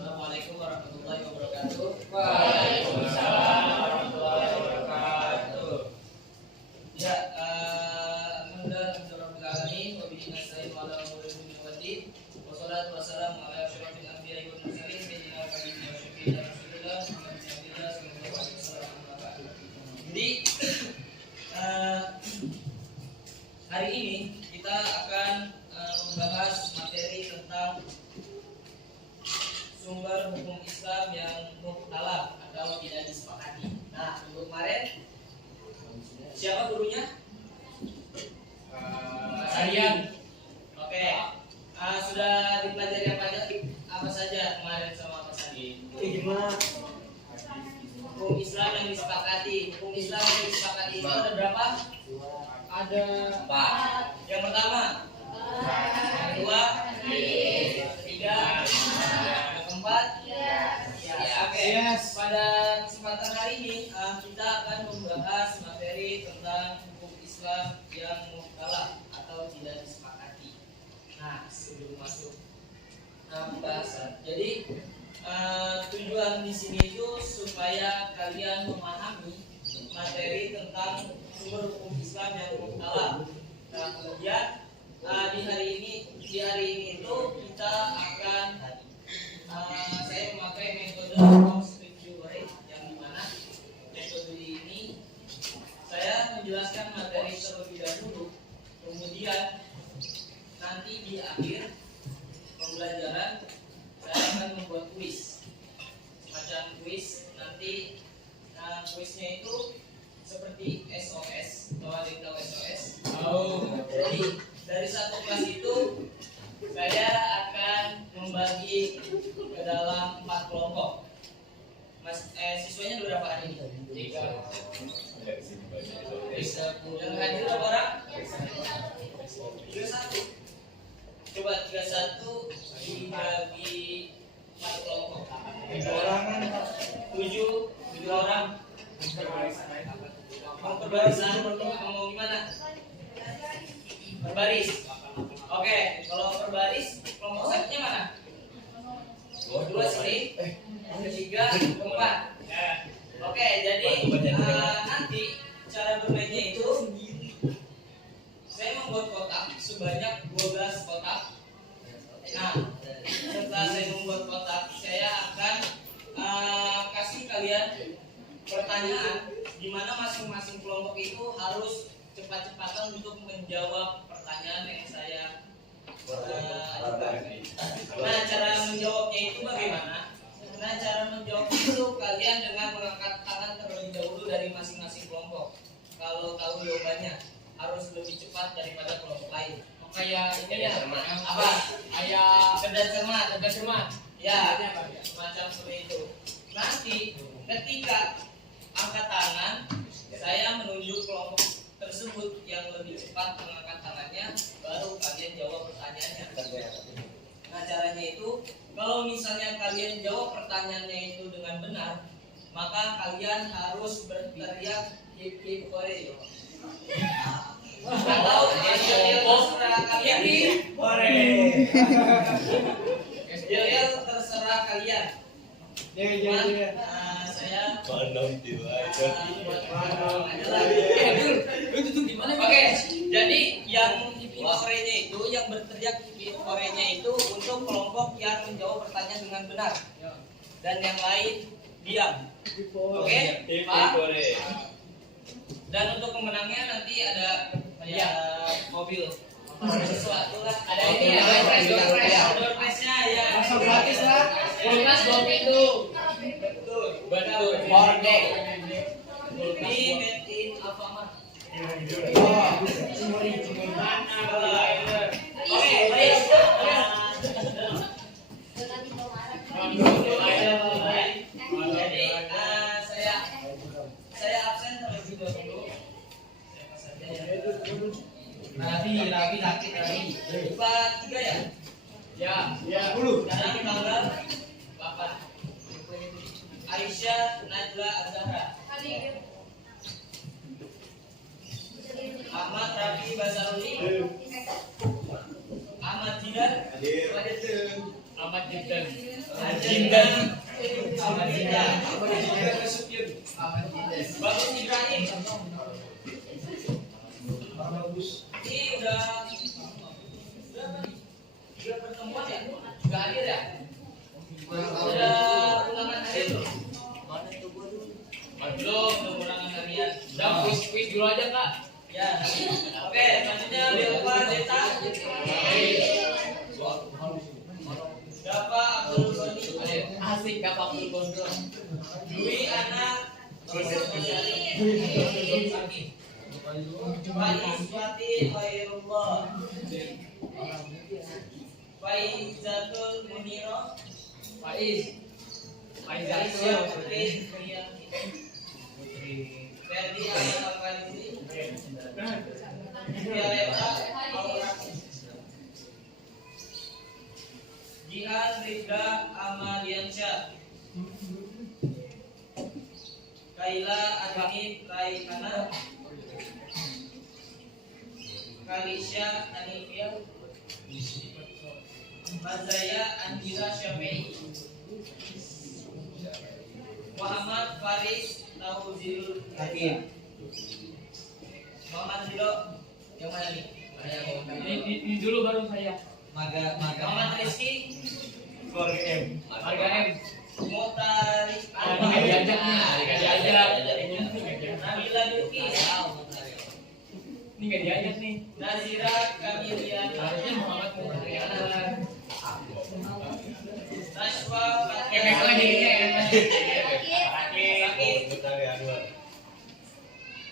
Assalamualaikum warahmatullahi wabarakatuh. Waalaikumsalam warahmatullahi wabarakatuh. Ya, alhamdulillahirabbil alamin wa bihi nasta'in ala umuri dunya waddin. Wassalatu wassalamu ala asyrofil anbiya'i wal mursalin sayyidina wa habibina wa syafi'ina rasulillah Muhammadin sallallahu alaihi wasallam. Jadi hari ini kita akan membahas materi tentang sumber hukum Islam yang mukhtalaf atau tidak disepakati. Nah, untuk kemarin siapa gurunya? Kalian. Oke. Sudah dipelajari apa saja kemarin sama Pak Sandi? Hukum Islam yang disepakati. Hukum Islam yang disepakati itu ada berapa? Ada 4. Yang pertama, yang kedua, ketiga, yang keempat. Oke. Pada kesempatan hari ini kita akan membahas materi tentang hukum Islam yang mukhtalaf atau tidak disepakati. Nah, sebelum masuk pembahasan, jadi tujuan di sini itu supaya kalian memahami materi tentang sumber hukum Islam yang mukhtalaf. Nah, kemudian di hari ini itu kita akan saya memakai metode konstitusi yang dimana metode ini saya menjelaskan materi terlebih dahulu, kemudian nanti di akhir pembelajaran saya akan membuat kuis, semacam kuis. Nanti kuisnya itu seperti SOS. Kalau ada yang tahu SOS? Jadi dari satu kelas itu saya akan membagi ke dalam 4 kelompok. Siswanya berapa hari ini? 3. Yang hadir berapa orang? 31. Coba 31 dibagi 4 kelompok. 7 orang kan? 7 orang. Mau perbarisan mau gimana? Berbaris. Oke, kalau berbaris kelompok satunya mana? 2 sini, 3, 4. Oke, jadi nanti cara bermainnya itu saya membuat kotak sebanyak 12 kotak. Nah, setelah saya membuat kotak, saya akan kasih kalian pertanyaan di mana masing-masing kelompok itu harus cepat-cepatan untuk menjawab pertanyaan yang saya ajukan. Nah, cara menjawabnya itu bagaimana? Nah, cara menjawabnya itu kalian dengan mengangkat tangan terlebih dahulu dari masing-masing kelompok. Kalau tahu jawabannya harus lebih cepat daripada kelompok lain. Kayak ini ya, apa? Kayak cerdas cermat. Ya, semacam seperti itu. Nanti ketika angkat tangan, saya menunjuk kelompok tersebut yang lebih cepat mengangkat tangannya, baru kalian jawab pertanyaannya. Nah, caranya itu, kalau misalnya kalian jawab pertanyaannya itu dengan benar, maka kalian harus berteriak hip hip hore. Atau terserah kalian hore. Terserah kalian. Saya Oke, jadi yang hip-hip-horenya itu, yang berteriak hip-hip-horenya itu untuk kelompok yang menjawab pertanyaan dengan benar, dan yang lain diam. Oke, Pak. Dan untuk pemenangnya nanti ada mobil. Sesuatu lah. Ada ini ya, door prize-nya ya. Langsung gratis lah. Kulkas 2 pintu. Betul. Bordek. Ini made in Alfamart. Oke, baik. Jadi saya absen terlebih dahulu. Rabi. 3 ya? Ya. 10. Sekarang tanggal 8. Aisyah Najla Azhara. Ahmad Rafi Basaruni. Ahmad Jidan. Ahmad Jidan. Bagus Ibrahim. Ini udah pertemuan ya? Udah hadir ya? Udah ulangan hadir loh. Belum ulangan harian. Udah quiz dulu aja Kak. Ya. Oke, selanjutnya Delva Zeta. Dapa Abdul Ghani. Asik Dapa Abdul Ghani. Dwi Ana. Faizwati Khairullah. Faizatul Muniro. Faizatul Putri. Ferdi Al-Khalidi. Violeta Jihan Ridha Amaliansyah. Kaila Adinit Raihana. Kalisha Anifia. Mazaya Andira Syafi'i. Muhammad Faris Tauzil Hakim. Muhammad Zilo yang mana nih? Ini dulu baru saya. Muhammad Rizky. Marga M. Motarik. Diajak. Nabila Bilqis. Ini nggak diajak nih. Nazira Kamilian. Harusnya Muhammad Muhammad. Nashwa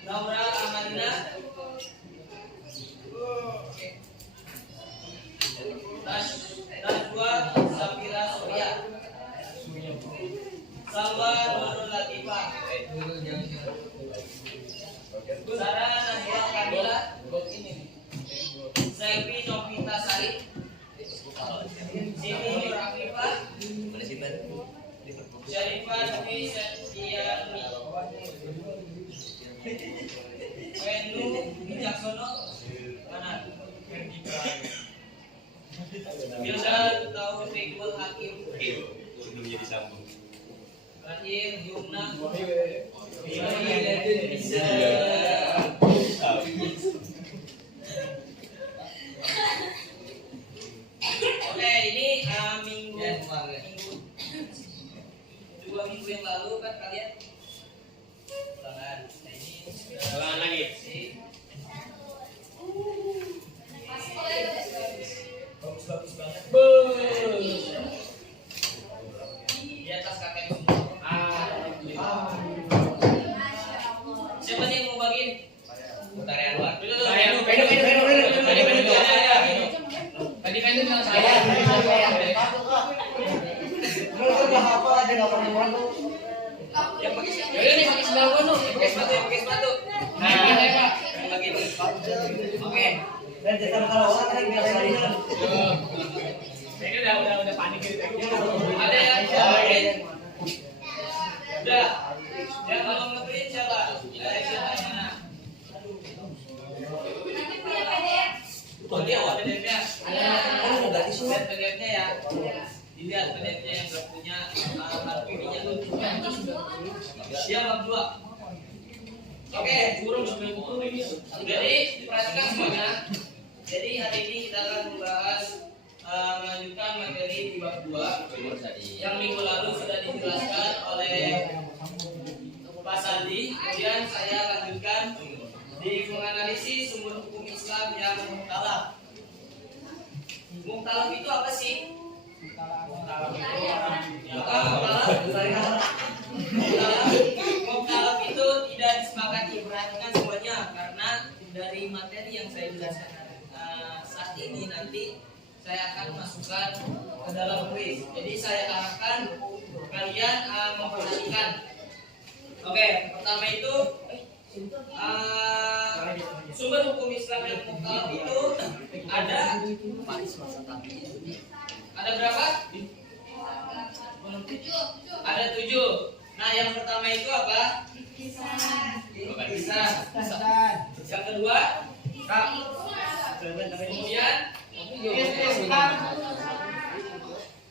Naura Amalina. Najwa Safira Surya. Salwa Nurul Latifah. Sarah Najwa Kamila. Selvi Novita Sari. Siti Nur Afifah. Syarifah Dwi Setiani. Wenu Wijaksono. Mana? Bildan Taufikul Hakim. Terakhir Yumna. Oke, ini minggu 2 minggu yang lalu kan kalian ulangan. Nah, ini ulangan lagi. Bagus banget. Di atas kakek semua. Siapa sih yang mau bagiin? Tarian luar. Tadi kan itu bilang saya. Apa aja nggak pernah bantu. Yang pakai sendal gua tuh, pakai sepatu. Nah, Pak. Bagi. Oke. Dan jangan kalau orang tadi biasa ini. Ini udah panik gitu. Ada yang udah. Yang kalau ngeprint siapa? Mana? Oh, dia ada PDF-nya. Ada enggak isu PDF-nya ya? Dilihat PDF-nya yang enggak punya hard copy-nya tuh. Dia bab 2. Oke, jadi perhatikan semuanya. Jadi hari ini kita akan membahas melanjutkan materi di bab 2 yang minggu lalu sudah dijelaskan oleh Pak Sandi. Kemudian saya lanjutkan di menganalisis sumber hukum Islam yang mukhtalaf. Mukhtalaf itu apa sih? Mukhtalaf itu tidak disepakati. Perhatikan semuanya, karena dari materi yang saya jelaskan saat ini nanti saya akan masukkan ke dalam kuis. Jadi saya harapkan kalian memperhatikan Oke, pertama itu sumber hukum Islam yang mutlak itu ada berapa? Ada 7. Nah, yang pertama itu apa? Kisah. Yang kedua,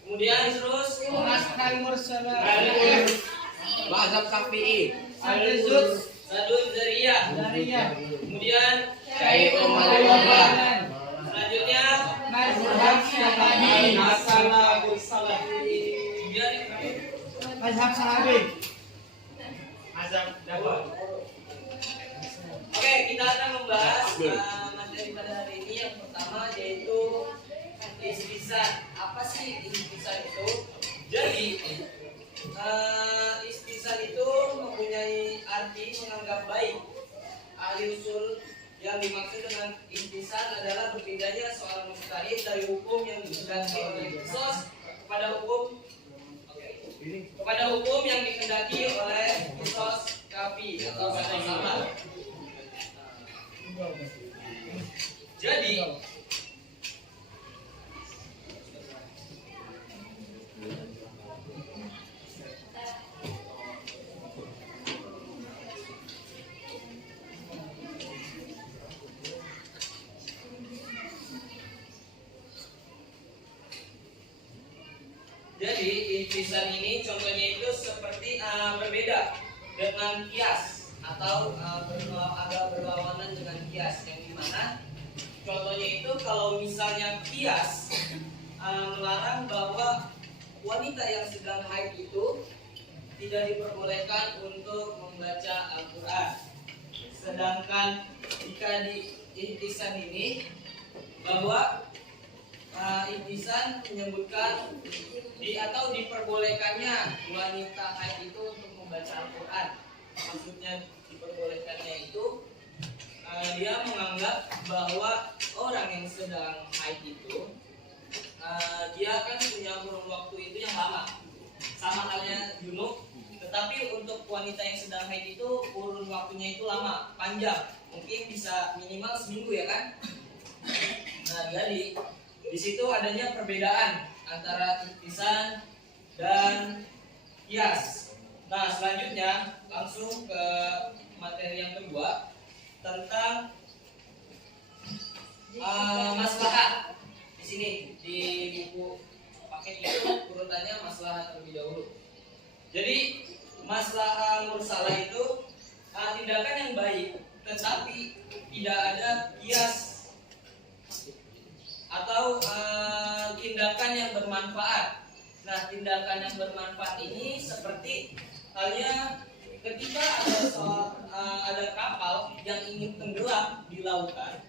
kemudian terus Mazhab Syafi'i. Sadun Zariyah. Kemudian Syai'ul Madhhabah. selanjutnya Mazhab Syafi'i. kemudian Mazhab Syafi'i. Oke, kita akan membahas materi pada hari ini. Yang pertama yaitu istisna. Apa sih istisna itu? Jadi istisna itu mempunyai arti menganggap baik. Ahli usul yang dimaksud dengan istisna adalah berpindahnya seorang mujtahid dari hukum yang dikehendaki oleh qisas kepada hukum yang dikehendaki oleh qisas kafi atau batas amal. Jadi istisna ini contohnya itu seperti berbeda dengan kias atau agak berlawanan dengan kias, yang dimana contohnya itu kalau misalnya kias melarang bahwa wanita yang sedang haid itu tidak diperbolehkan untuk membaca Al-Quran, sedangkan jika di istisna ini bahwa istisna menyebutkan atau diperbolehkannya wanita haid itu untuk membaca Al-Quran. Maksudnya diperbolehkannya itu dia menganggap bahwa orang yang sedang haid itu dia akan punya kurun waktu itu yang lama, sama halnya junub. Tetapi untuk wanita yang sedang haid itu kurun waktunya itu lama, panjang, mungkin bisa minimal seminggu ya kan. Nah, jadi di situ adanya perbedaan antara istisna dan qiyas. Nah, selanjutnya langsung ke materi yang kedua tentang maslahat. Di sini di buku paket itu urutannya maslahat terlebih dahulu. Jadi maslahah mursalah itu tindakan yang baik, tetapi tidak ada qiyas atau tindakan yang bermanfaat. Nah, tindakan yang bermanfaat ini seperti halnya ketika ada kapal yang ingin tenggelam di lautan,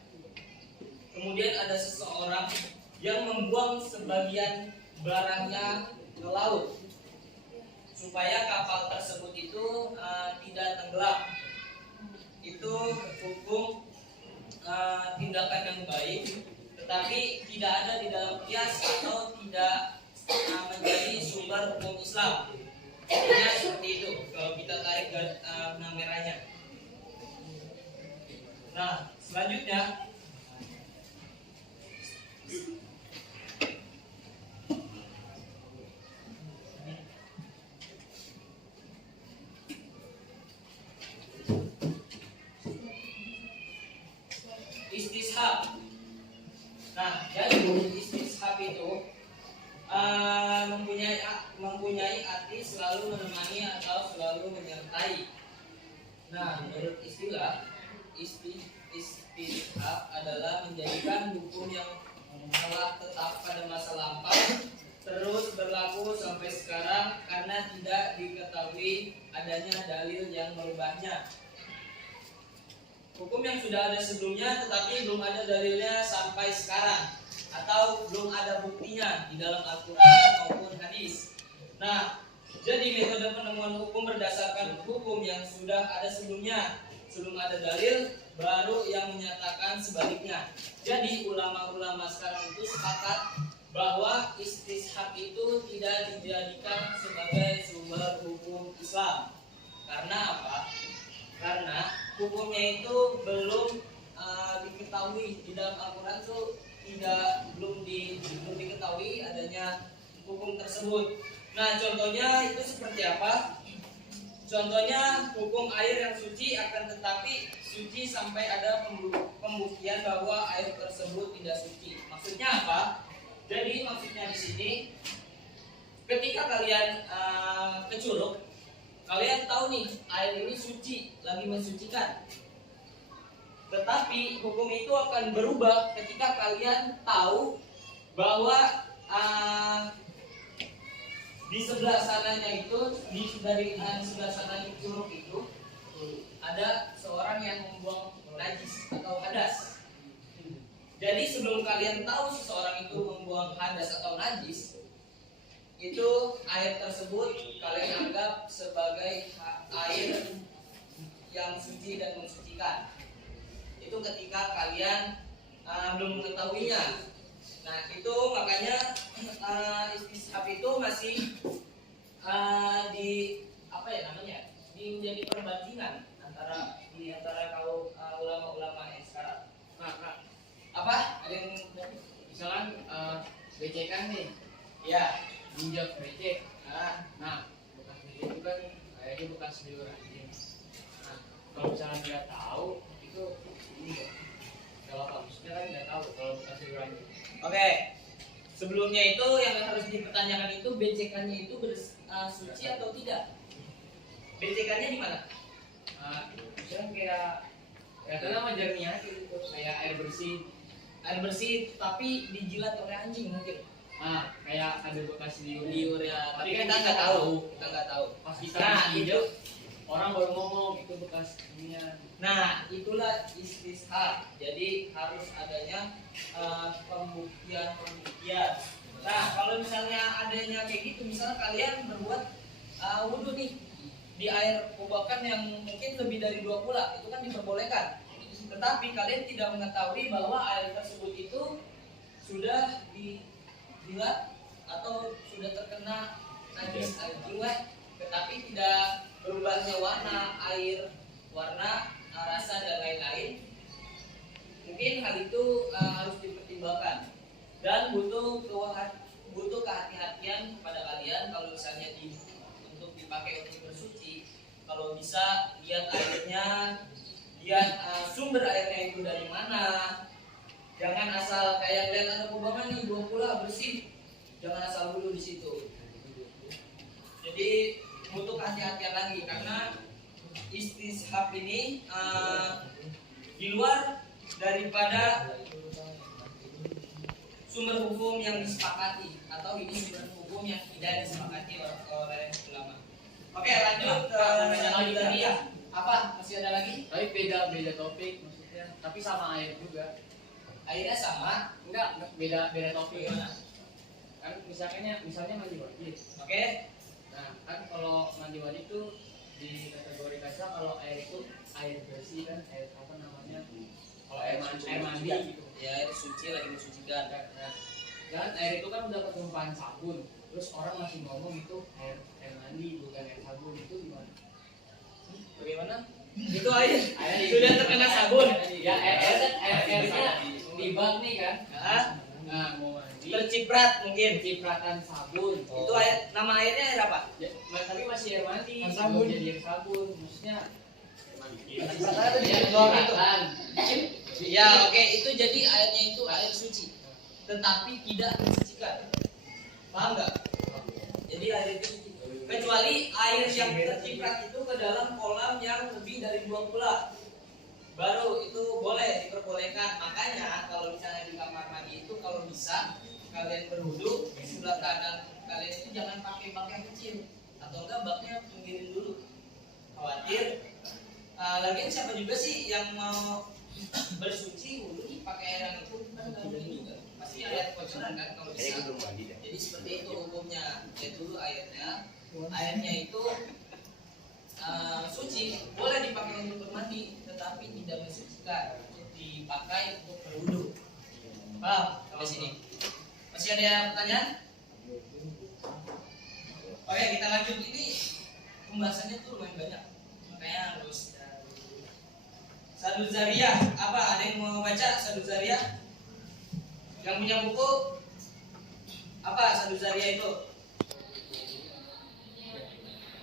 kemudian ada seseorang yang membuang sebagian barangnya ke laut supaya kapal tersebut itu tidak tenggelam. Itu hukum tindakan yang baik, tetapi tidak ada di dalam qiyas atau tidak menjadi sumber hukum Islam. Intinya seperti itu kalau kita tarik benang merahnya. Nah, selanjutnya istishab. Nah, jadi istishab itu mempunyai arti selalu menemani atau selalu menyertai. Nah, menurut istilah istishab adalah menjadikan hukum yang telah tetap pada masa lampau terus berlaku sampai sekarang karena tidak diketahui adanya dalil yang merubahnya. Hukum yang sudah ada sebelumnya tetapi belum ada dalilnya sampai sekarang, atau belum ada buktinya di dalam Al-Quran maupun hadis. Nah, jadi metode penemuan hukum berdasarkan hukum yang sudah ada sebelumnya, sebelum ada dalil baru yang menyatakan sebaliknya. Jadi ulama-ulama sekarang itu sepakat bahwa istishab itu tidak dijadikan sebagai sumber hukum Islam. Karena apa? Karena hukumnya itu belum diketahui di dalam Al-Quran itu belum diketahui adanya hukum tersebut. Nah, contohnya itu seperti apa? Contohnya hukum air yang suci akan tetapi suci sampai ada pembuktian bahwa air tersebut tidak suci. Maksudnya apa? Jadi maksudnya di sini ketika kalian ke curug, kalian tahu nih air ini suci, lagi mensucikan. Tetapi hukum itu akan berubah ketika kalian tahu bahwa di sebelah sananya itu, dari sebelah sana curug itu ada seorang yang membuang najis atau hadas. Jadi sebelum kalian tahu seseorang itu membuang hadas atau najis, itu air tersebut kalian anggap sebagai air yang suci dan mensucikan. Itu ketika kalian belum mengetahuinya. Nah, itu makanya istishab itu masih menjadi perbandingan antara kalau ulama-ulama yang sekarang. Nah, Apa? Ada yang misalkan becekan nih, ya? injak becek. Nah, bekas becek itu kan kayaknya bekas liur anjing. Nah, kalau misalnya nggak tahu itu ini ya. Kalau maksudnya kan nggak tahu kalau bekas liur anjing. Oke. Sebelumnya itu yang harus dipertanyakan itu becekannya itu suci atau tidak? Becekannya di mana? Misalnya kayak kelihatannya mah jernih aja gitu, kayak air bersih. Air bersih tapi dijilat oleh anjing mungkin. Kayak ada bekas Liur ya. Tapi kan kita nggak tahu. Kita nggak tahu. Pas kita Nah, injak, orang baru ngomong itu bekas inian. Nah, itulah istishab. Jadi harus adanya pembuktian. Nah, kalau misalnya adanya kayak gitu, misalnya kalian berbuat wudhu nih di air kubakan yang mungkin lebih dari 2 pula, itu kan diperbolehkan. Tetapi kalian tidak mengetahui bahwa air tersebut itu sudah dijilat atau sudah terkena najis air jiwet, tetapi tidak berubahnya warna air, warna, rasa dan lain-lain. Mungkin hal itu harus dipertimbangkan dan butuh kehati-hatian kepada kalian kalau misalnya untuk dipakai untuk bersuci. Kalau bisa lihat airnya, lihat sumber airnya itu dari mana. Jangan asal kayak lihat ada kubangan nih 2 pula bersih, jangan asal dulu di situ. Jadi butuh kehati-hatian lagi karena istishab ini di luar daripada sumber hukum yang disepakati, atau ini sumber hukum yang tidak disepakati oleh ulama. Oke, lanjut lagi tadi ya. Apa? Masih ada lagi? Tapi beda topik maksudnya, tapi sama air juga. Airnya sama? Enggak beda topik. Kan misalnya mandi wajib. Oke. Nah, kan kalau mandi wajib itu dikategorikan kalau air itu air bersih kan, air apa namanya? Kalau air mandi gitu. Ya, air suci lagi mensucikan. Dan air itu kan udah ketumpahan sabun. Terus orang masih ngomong itu air mandi bukan air sabun, itu gimana? Bagaimana? Itu air sudah terkena sabun. Ya airnya di bak nih kan. Nah, mau mandi. Terciprat mungkin. Cipratan sabun. Itu air, nama airnya air apa? Ya, tapi masih air mandi. Sabun. Belum jadi air sabun. Maksudnya Cipratan dia di bawah itu. Ya, oke, itu jadi airnya itu air suci, tetapi tidak mensucikan. Paham nggak? Jadi air itu suci. Kecuali air yang terciprat itu ke dalam kolam yang lebih dari 2 pula, baru itu boleh diperbolehkan. Makanya kalau misalnya di kamar mandi itu kalau bisa kalian berwudu di sebelah kanan kalian itu jangan pakai bak yang kecil, atau enggak baknya pinggirin dulu. Khawatir. Lagian siapa juga sih yang mau bersuci wudu pakai air yang itu kan nggak mungkin juga, pasti ada kotoran kan kalau bisa. Jadi seperti itu hukumnya. Lihat dulu airnya itu suci, boleh dipakai untuk bermandi, tetapi tidak mensucikan, untuk dipakai untuk berwudu. Paham? Sampai sini. Masih ada pertanyaan? Oke, kita lanjut. Ini pembahasannya tuh lumayan banyak. Sadul Zariyah. Apa? Ada yang mau baca Sadul Zariyah? Yang punya buku? Apa Sadul Zariyah itu?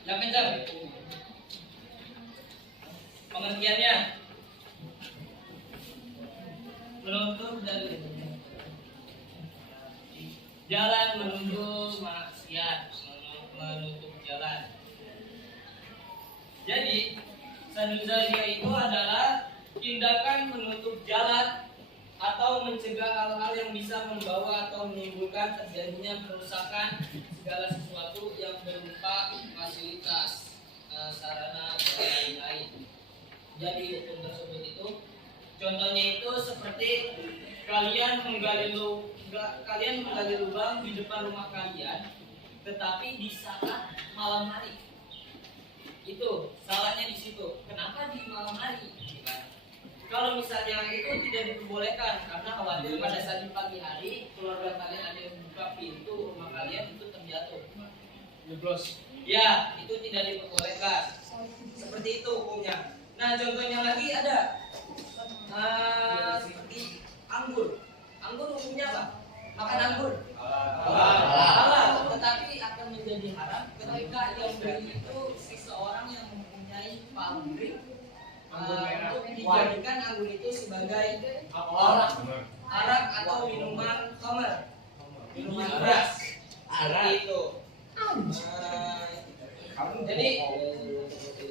Yang kencang. Pengertiannya menutup dari jalan menuju maksiat, menutup jalan. Jadi Sadul Zariyah itu adalah tindakan menutup jalan atau mencegah hal-hal yang bisa membawa atau menimbulkan terjadinya kerusakan segala sesuatu yang berupa fasilitas, sarana dan lain-lain. Jadi hukum tersebut itu contohnya itu seperti kalian menggali lubang di depan rumah kalian, tetapi di saat malam hari. Itu salahnya di situ. Kenapa di malam hari? Kalau misalnya itu tidak diperbolehkan karena khawatir pada saat di pagi hari keluarga kalian ada yang buka pintu rumah kalian itu terjatuh. Jeblos. Ya, itu tidak diperbolehkan. Seperti itu hukumnya. Nah, contohnya lagi ada seperti anggur. Anggur hukumnya apa? Makan anggur halal, tetapi akan menjadi haram ketika yang beli itu seseorang yang mempunyai pabrik untuk dijadikan anggur itu sebagai arak atau minuman khamr, minuman keras. Seperti itu. Jadi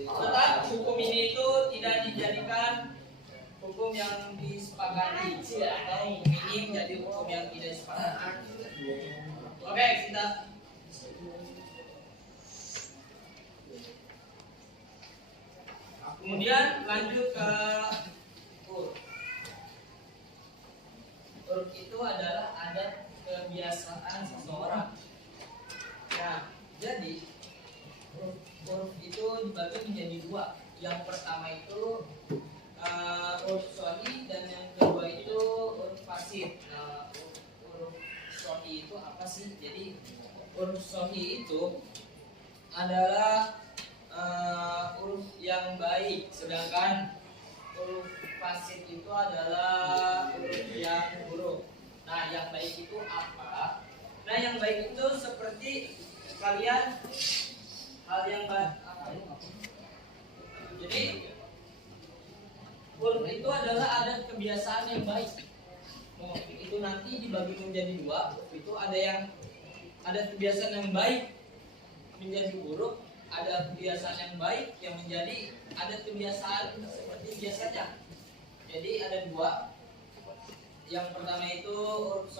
tetap hukum ini itu tidak dijadikan hukum yang disepakati atau ini menjadi hukum yang tidak disepakati. Oke, kita kemudian lanjut ke urf. Urf itu adalah adat kebiasaan seseorang. Nah, jadi urf itu dibagi menjadi dua. Yang pertama itu urf sahih dan yang kedua itu urf fasid. Nah, urf sahih itu apa sih? Jadi urf sahih itu adalah uruf yang baik, sedangkan uruf fasid itu adalah uruf yang buruk. Nah, yang baik itu apa? Nah, yang baik itu seperti kalian hal yang baik. Jadi uruf itu adalah adat kebiasaan yang baik. Itu nanti dibagi menjadi dua. Itu ada yang adat kebiasaan yang baik menjadi buruk. Ada kebiasaan yang baik yang menjadi ada kebiasaan seperti biasanya. Jadi ada dua. Yang pertama itu uruf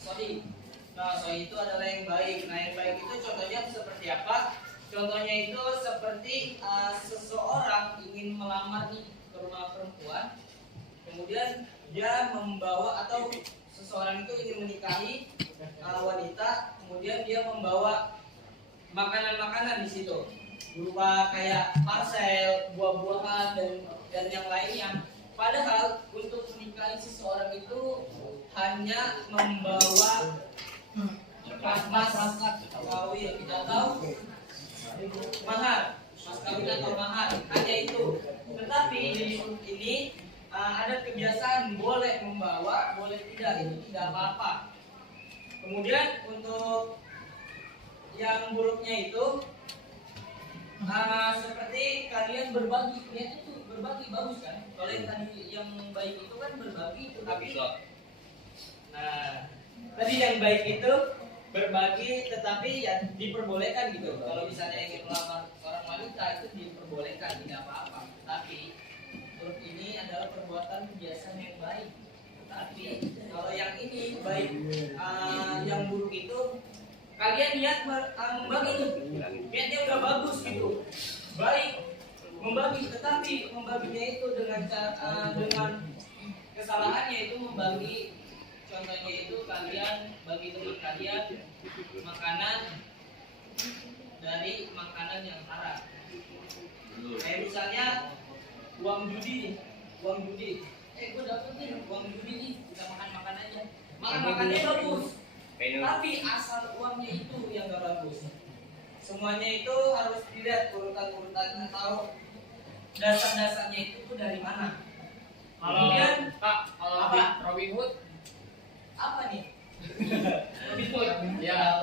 sahih. Nah, sahih itu adalah yang baik. Nah, yang baik itu contohnya seperti apa? Contohnya itu seperti seseorang ingin melamar nih ke rumah perempuan, kemudian dia membawa atau seseorang itu ingin menikahi wanita, kemudian dia membawa makanan-makanan di situ berupa kayak parcel, buah-buahan dan yang lainnya. Padahal untuk menikahi seseorang itu hanya membawa mas kawin atau mahar, mas kawin atau mahar, hanya itu. Tetapi di ini ada kebiasaan boleh membawa, boleh tidak, itu tidak apa-apa. Kemudian untuk yang buruknya itu seperti kalian berbagi, lihat itu berbagi bagus kan? Kalau yang tadi yang baik itu kan berbagi, tetapi tadi yang baik itu berbagi, tetapi ya diperbolehkan gitu. Kalau misalnya ingin melamar seorang wanita itu diperbolehkan, tidak apa-apa. Tapi buruk ini adalah perbuatan kebiasaan yang baik. Tapi kalau yang ini baik, yang buruk itu kalian niat membagi nih, niatnya udah bagus gitu, baik membagi, tetapi membaginya itu dengan kesalahannya itu membagi. Contohnya itu kalian bagi teman kalian makanan dari makanan yang haram. Kayak misalnya uang judi nih, uang judi. Gue dapet nih uang judi nih, kita makan aja. Makannya bagus. Tapi asal uangnya itu yang gak bagus. Semuanya itu harus dilihat urutan-urutannya, tahu dasar-dasarnya itu tuh dari mana. Kalau Kemudian Kak, kalau apa? Robin Hood, Apa nih? Robin Hood, ya,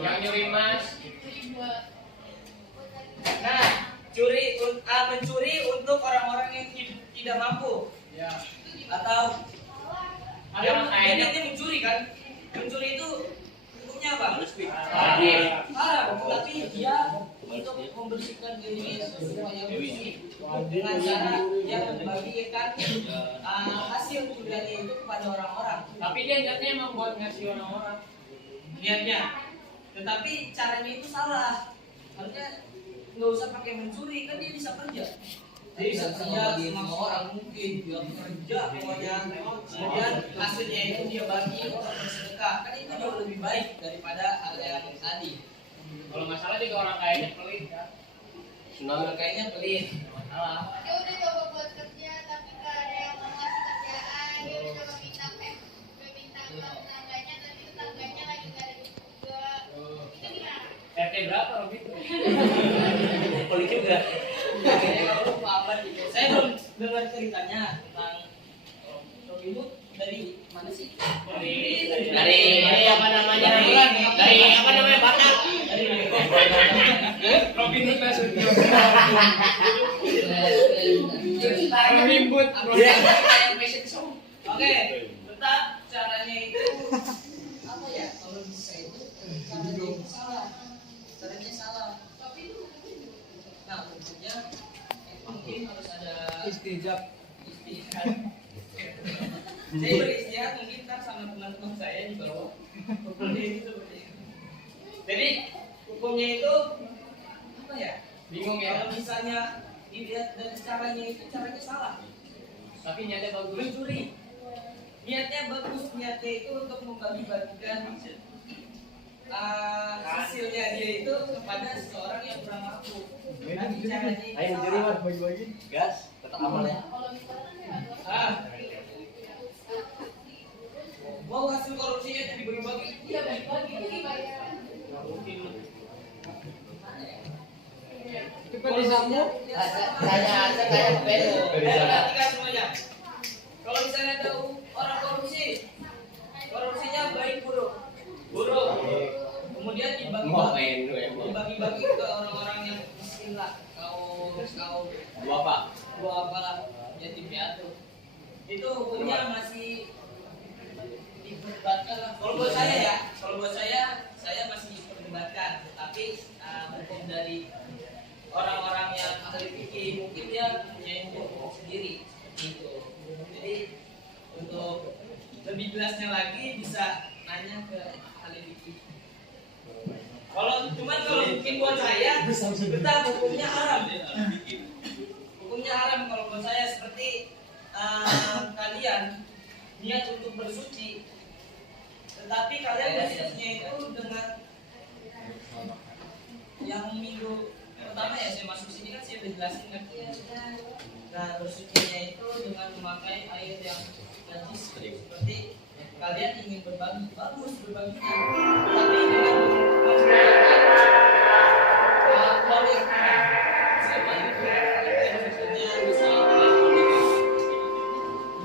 yang nyuri emas. Nah, mencuri untuk orang-orang yang tidak mampu, Ya. atau Ada orang kaya. niatnya mencuri kan? Mencuri itu hukumnya apa? Haram, tapi dia untuk membersihkan diri supaya bersih dengan cara dia membagikan hasil curiannya itu kepada orang-orang. Tapi dia niatnya emang buat ngasih orang-orang. Niatnya, tetapi caranya itu salah. Harusnya nggak usah pakai mencuri, kan dia bisa kerja. Dia bisa kerja sama orang, mungkin dia kerja pokoknya. Kemudian hasilnya itu dia bagi untuk bersedekah, kan itu jauh lebih baik daripada hal yang tadi. Kalau nggak salah juga orang kayanya pelit ya. Orang kayaknya pelit, nggak masalah. Dia udah coba buat kerja tapi gak ada yang mau ngasih kerjaan. Dia udah coba minta ke tetangganya tapi tetangganya lagi gak ada duit juga. Itu gimana? RT berapa Robin? Pelit juga. Kayaknya kalau apa gitu. Saya belum dengar ceritanya tentang Robin Hood dari mana sih? Dari apa namanya? Dari apa namanya? Batak. Robin Hood maksudnya. Robin Hood. Oke, tetap caranya itu apa ya? Kalau bisa itu caranya itu salah. Caranya salah. Nah, bentuknya mungkin harus ada Istijab. istihad. Saya beristihad mungkin kan sama teman-teman saya di bawah. Seperti itu. Jadi hukumnya itu apa ya? Bingung ya. Kalau misalnya dilihat dari caranya itu caranya salah. Tapi niatnya bagus. Mencuri. Niatnya bagus, niatnya itu untuk membagi-bagikan hasilnya dia itu kepada seseorang yang kurang mampu. Tapi caranya itu Ayo jadi mas bagi-bagi. Gas, tetap amal ya. Mau hasil korupsinya itu dibagi-bagi? Iya, bagi-bagi itu dibayar. Itu kan disambung. Saya perhatikan semuanya. Kalau misalnya tahu orang korupsi, korupsinya baik buruk. Buruk. Kemudian dibagi-bagi ke orang-orang yang miskin lah. Kau dua apalah yatim piatu. Itu hukumnya masih diperdebatkan lah. Kalau buat saya masih diperdebatkan. Tetapi hukum dari orang-orang yang ahli fikih mungkin dia mempunyai hukum sendiri seperti itu. Jadi untuk lebih jelasnya lagi bisa nanya ke ahli fikih. Kalau mungkin buat saya tetap hukumnya haram. Hukumnya haram kalau buat saya seperti kalian niat untuk bersuci, tetapi kalian bersucinya itu dengan yang minggu pertama ya saya masuk sini kan saya udah jelasin kan. Nah bersucinya itu dengan memakai air yang najis seperti kalian ingin berbagi, bagus berbaginya, tapi dengan menggunakan kulit. Siapa itu? Maksudnya bisa.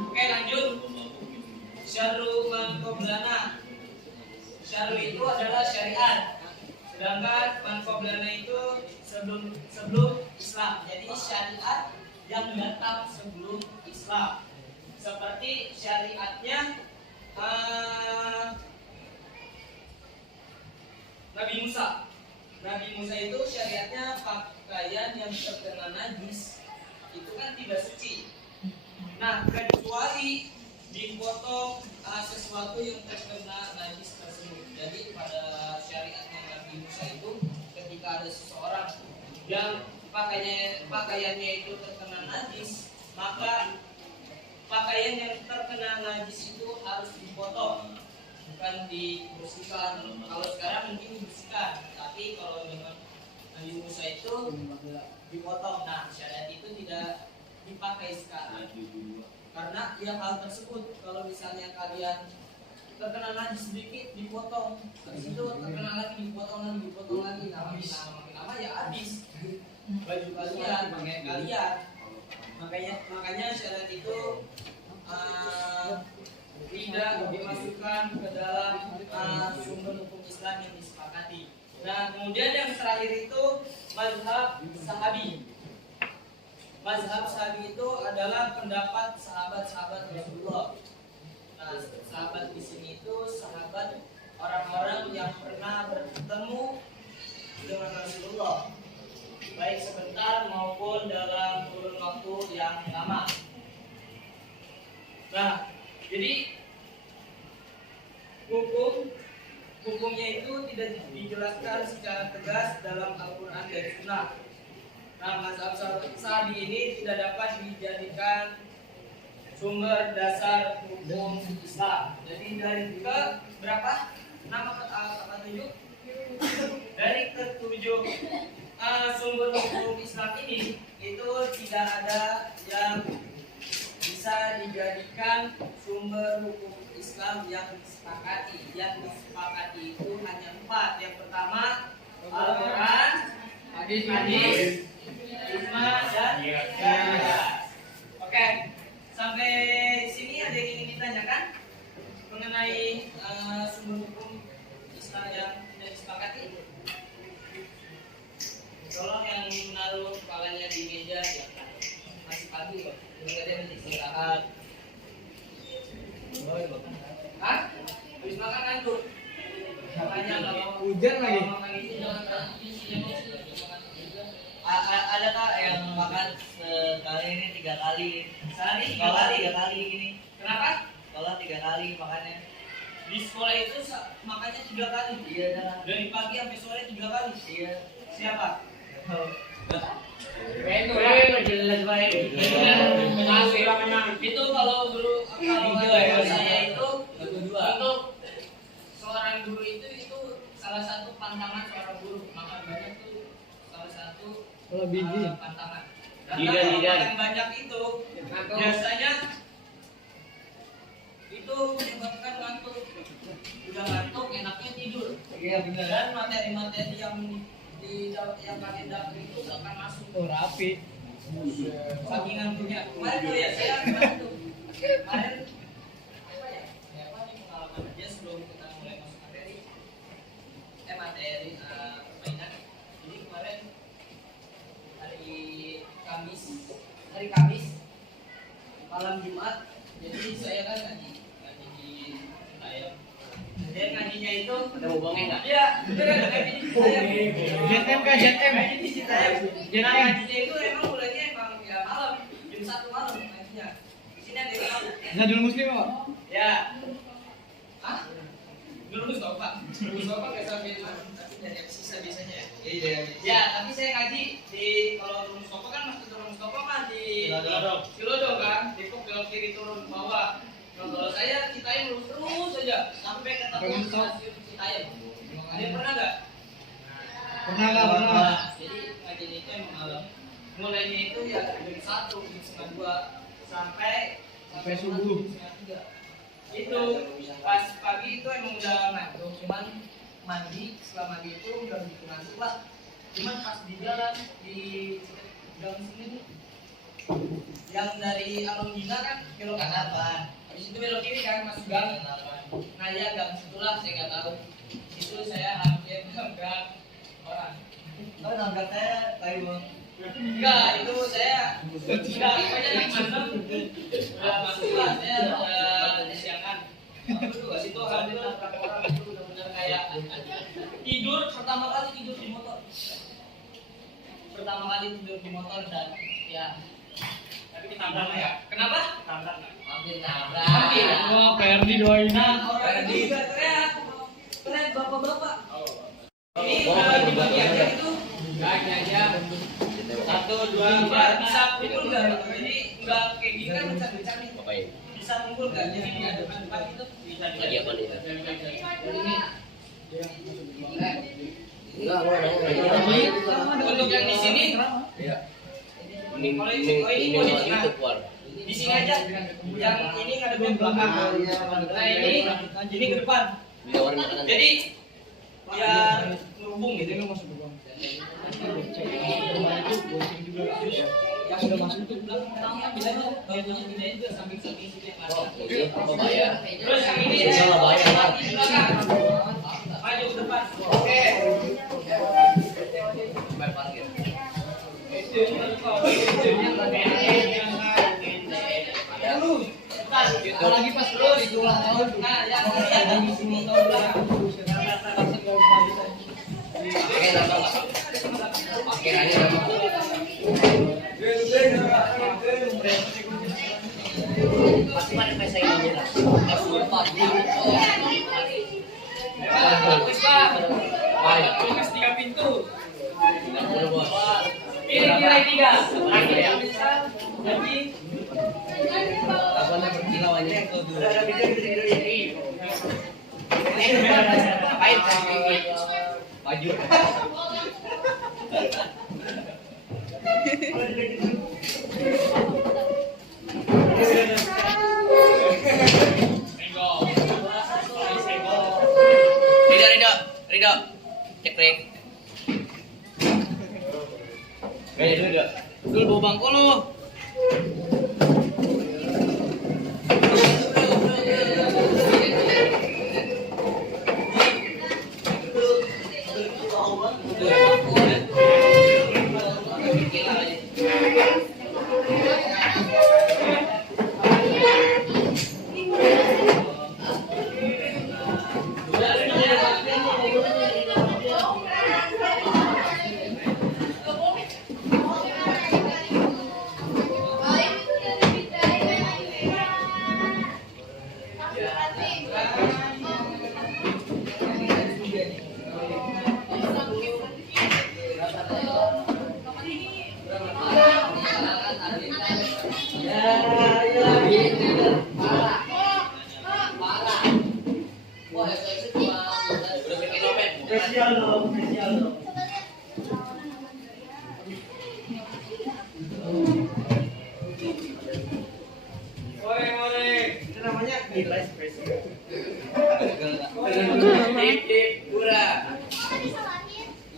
Oke lanjut. Syarru man qablana. Syarru itu adalah syariat. Sedangkan man qablana itu sebelum Islam. Jadi syariat yang datang sebelum Islam. Seperti syariatnya Nabi Musa. Nabi Musa itu syariatnya pakaian yang terkena najis itu kan tidak suci. Nah, kecuali dipotong sesuatu yang terkena najis tersebut. Jadi pada syariatnya Nabi Musa itu ketika ada seseorang yang pakaiannya itu terkena najis, maka pakaian yang terkena najis itu harus dipotong, bukan dibersihkan. Kalau sekarang mungkin dibersihkan, tapi kalau dengan Nabi Musa itu dipotong. Nah, syariat itu tidak dipakai sekarang karena ya hal tersebut. Kalau misalnya kalian terkena najis sedikit dipotong, habis itu terkena lagi dipotong lagi, nah makin lama ya habis. baju kalian, pakaian kalian. Makanya syarat itu tidak dimasukkan ke dalam sumber hukum Islam yang disepakati. Nah, kemudian yang terakhir itu mazhab sahabi. Mazhab sahabi itu adalah pendapat sahabat-sahabat Rasulullah. Nah, sahabat di sini itu sahabat orang-orang yang pernah bertemu dengan Rasulullah, baik sebentar maupun dalam kurun waktu yang lama. Nah, jadi hukumnya itu tidak dijelaskan secara tegas dalam Al-Quran dan Sunnah. Nah, mazhab sahabi ini tidak dapat dijadikan sumber dasar hukum Islam. Jadi dari ke berapa? Apa tujuh? Dari ketujuh sumber hukum Islam ini itu tidak ada yang bisa dijadikan sumber hukum Islam yang disepakati. Yang disepakati itu hanya 4. Yang pertama Al-Quran, hadis, ijma dan qiyas. Oke, sampai sini ada yang ingin ditanyakan mengenai sumber hukum Islam yang tidak disepakati? Tolong yang menaruh kepalanya di meja ya. Masih pagi kok. Belum ada yang istirahat. Hah? Habis makan ngantuk. Makanya kalau Hujan lagi. kalau makan itu jangan Ada kak yang makan sekali ini 3 kali. sehari 3 Kalau kali. 3 kali gini. Kenapa? Kalau 3 kali makannya. Di sekolah itu makannya 3 kali. Iya dah. Dari pagi sampai sore 3 kali. Iya. Siapa? Itu kalau guru saya itu untuk seorang guru itu salah satu pantangan seorang guru makan banyak itu salah satu pantangan. Karena kalau makan banyak itu biasanya itu menyebabkan ngantuk. Udah ngantuk enaknya tidur. Iya benar. Dan materi-materi yang kalian dapat itu gak akan masuk. Oh rapi. Saking ngantuknya. Kemarin tuh ya saya ngantuk. Kemarin apa ya? Apa nih pengalaman aja sebelum kita mulai masuk materi. Materi permainan. Jadi kemarin hari Kamis malam Jumat. Jadi saya kan ngaji di Citayam. Dan ngajinya itu Ada hubungnya nggak? iya, beneran ngaji di Citayam. JTM kak JTM. Ngaji di Citayam. Nah, ngajinya itu emang mulainya emang ya malam, jam 1 malam ngajinya. Di sini ada yang tahu. Nadul Muslim pak. Ya. Hah? Dulu Mustafa. Mustafa nggak sampai tapi dari yang sisa biasanya ya. Iya. Ya, tapi saya ngaji di kalau Mustafa kan masih turun Mustafa mah di Cilodong kan, Depok belok kiri turun ke bawah. Nah, kalau saya Citayam lurus terus saja sampai ketemu stasiun Citayam. Ada yang pernah nggak? Pernah nggak pernah? Nah, jadi ngajinya itu emang malam. Mulainya itu ya dari 1 jam setengah 2 sampai subuh. jam setengah 3. Itu pas pagi itu emang udah ngantuk, cuman mandi, setelah mandi itu udah begitu ngantuk lah. Cuman pas di jalan di gang sini tuh yang dari Alumdina kan belok kanan, habis itu belok kiri kan masuk gang. Nah ya gang situlah saya nggak tahu. Itu saya hampir nabrak orang. Oh nabrak saya kayu. Enggak, itu saya enggak pokoknya naik malam. Udah masuk lah saya udah siangan. Aku tuh gak situ hampir nabrak orang itu benar-benar kayak tidur pertama kali tidur di motor. Pertama kali tidur di motor dan ya tapi ketabrak ya. Kenapa? Ketabrak nggak? Hampir nabrak. Hampir. Wah PRD doain. Nah, orang itu juga teriak. Keren bapak-bapak. Ini dibagi aja itu. Bagi aja. 1, 2, 3 bisa kumpul nggak? Jadi nggak kayak gini kan becak-becak nih. Bisa kumpul nggak? Jadi di depan itu bisa Lagi apa nih? untuk yang di sini. Kalau ini di sini aja. Yang ini ngadepin belakang. Nah ini ke depan. Jadi biar ngerubung gitu. Yang sudah masuk itu belakang pertama bilangnya bambunya pindahin ke samping-samping situ yang ada. Bayar. Terus yang ini Salah bayar. di belakang. Maju ke depan. Oke. Bayar parkir. Lagi pas terus itu ulang tahun. Nah, yang di sini tahun belakang. Pakai apa? Pakai aja. Pasti pada pesa ini lah. Tugas 3 pintu. Ini nilai 3. Lagi yang bisa jadi Lapannya berkilau aja. Baju. Rido. Cek. Dulu. Dulu bawa bangku lu.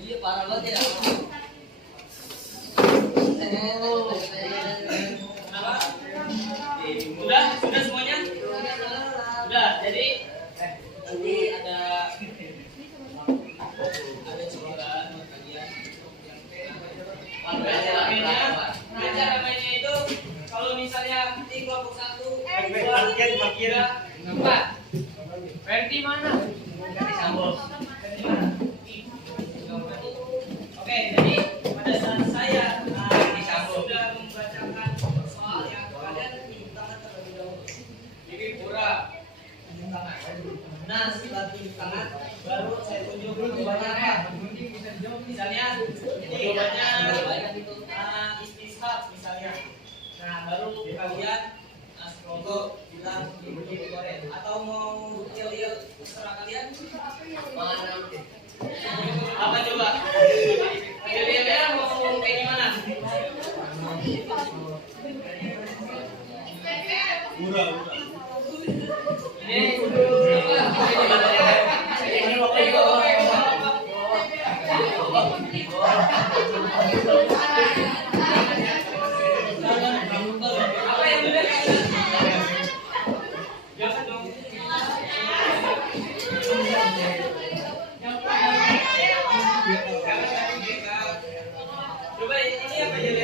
Iya parah banget ya. Sudah semuanya? Sudah. Jadi nanti ada cemilan buat kalian. Acara mainnya itu kalau misalnya di kelompok 1 parkir 4. Verdi mana? Oke, jadi pada saat saya sudah membacakan soal yang kalian tunjuk tangan terlebih dahulu. Ini pura. Nah, setelah tunjuk tangan, baru saya tunjuk jawabannya. Misalnya, ini jawabannya istishab misalnya. Nah, baru kalian untuk bilang begini atau mau real terserah kalian. Mana? Apa coba? Real mau kayak gimana? Murah. Coba ini apa jadi?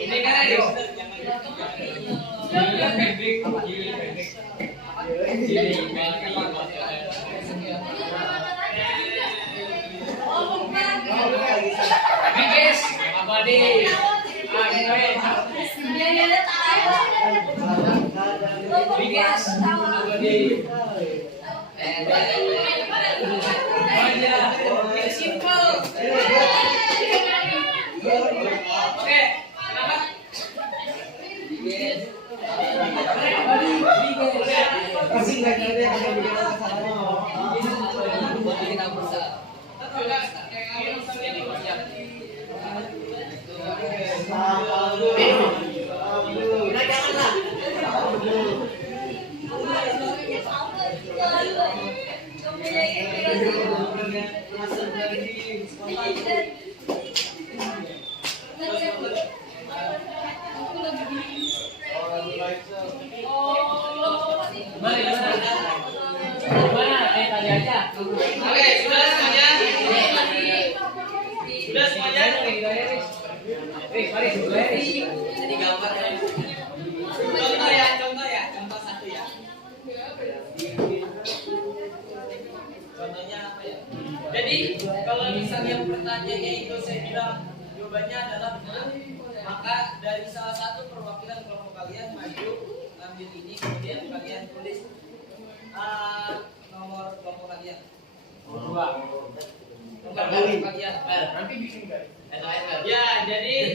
Ini kan Guys, abadi. simple. Oke, kenapa? Mari, gimana? Tadi aja. Oke, sudah semuanya? Sudah semuanya? Mari, Jadi gambar ya. Contoh satu ya. Contohnya apa ya? Jadi kalau misalnya pertanyaannya itu saya bilang jawabannya adalah benar, maka dari salah satu perwakilan kelompok kalian maju ambil ini, kemudian kalian tulis nomor kelompok kalian. Nomor kelompok kalian. Nanti bikin guys. Ya, jadi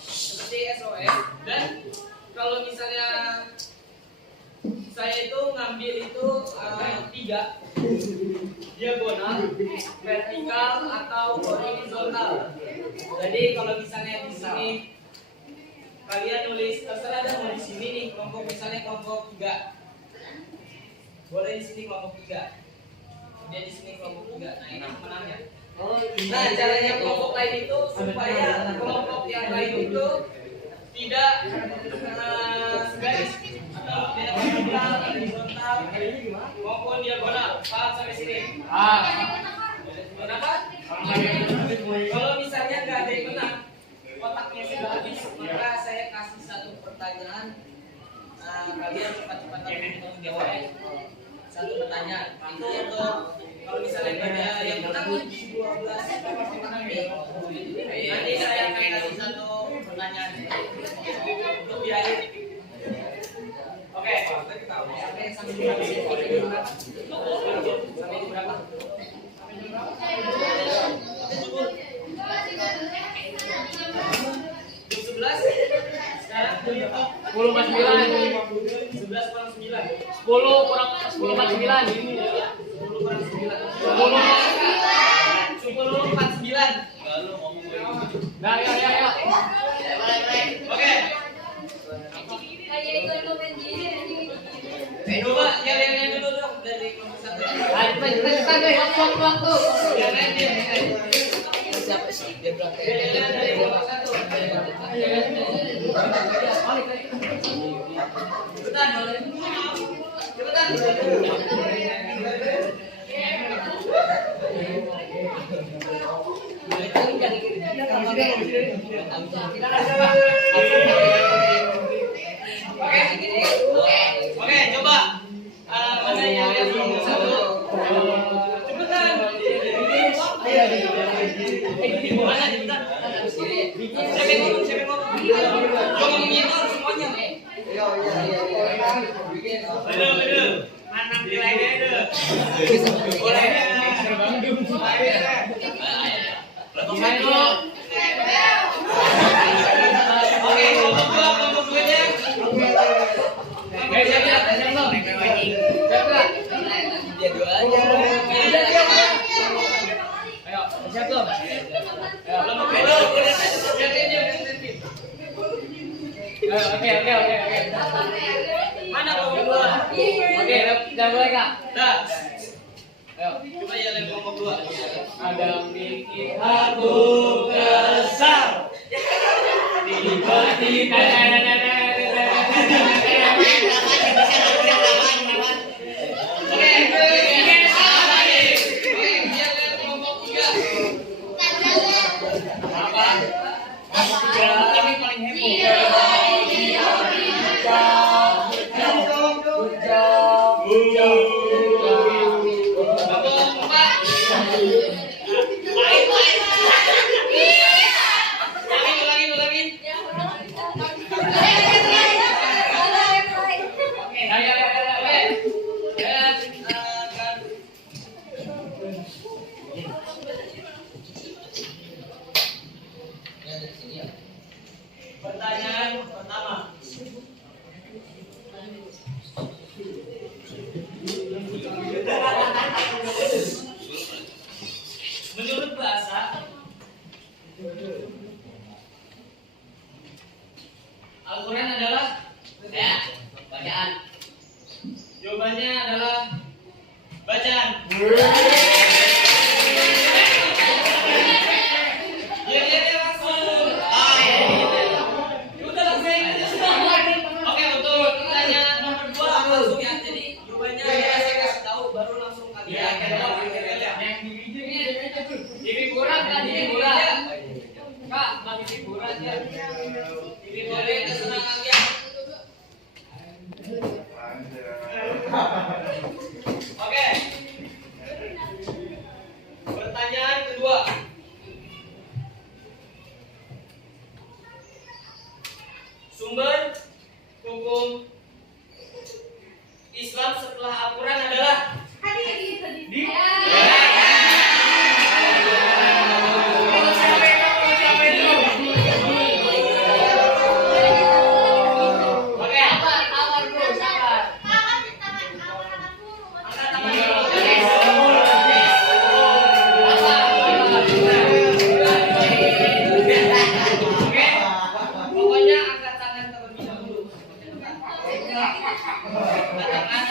seperti SOS. Dan kalau misalnya saya itu ngambil itu 3 diagonal, vertikal atau horizontal. Jadi kalau misalnya di sini kalian nulis terserah ada mau di sini nih kelompok misalnya kelompok 3. Boleh di sini kelompok 3. Kemudian di sini kelompok 3. Nah, ini pemenangnya. Nah, caranya kelompok lain itu supaya kelompok yang lain itu tidak segaris atau tidak vertikal, horizontal maupun diagonal. Paham sampai sini? Kenapa? Kalau misalnya nggak ada yang menang, kotaknya sudah habis, maka saya kasih satu pertanyaan. Kalian cepat-cepatan untuk jawab. Satu pertanyaan. Itu untuk kalau misalnya ada yang menang 12 nanti saya akan kasih satu pertanyaan untuk di akhir. Oke, sampai berapa? Sampai berapa? 11. Sekarang 10 pas 9. 11 kurang 9. 10 kurang 10 pas 9. 10 kurang 9. 10 empat 9. Nah, ya. Oke. Coba yang dulu dong dari kelompok 1. Cepat guys, waktu. Yang lain dia. Siapa sih? Dia bilang Yang dari kelompok 1. Cepetan. Oke, coba. Mana yang kelompok 1? Cepetan. Mana cepetan? Siapa yang ngomong? Ngomongnya itu harus semuanya. Bener. Mana nilainya itu? Boleh. Oke, kelompok 2-nya. dia dua aja. Ayo, siap belum? Kelompok 2. Oke. Mana kelompok 2? Oke, udah mulai Kak. Dah. Ayo. Coba ya lihat kelompok 2. Ada mikir aku kesal. Tiba-tiba bacaan. Jawabannya adalah bacaan. Iya langsung. Udah langsung. Oke, untuk pertanyaan nomor 2 langsung ya. Jadi jawabannya saya kasih tahu baru langsung kalian. Hiburan kan, hiburan. Kak, bagi hiburan ya. Ini boleh terserah kalian. Oke. Pertanyaan kedua. Sumber hukum Islam setelah Al-Quran adalah Oke. Angkat tangan dulu. Oke. Pokoknya angkat tangan terlebih dahulu. Angkat tangan.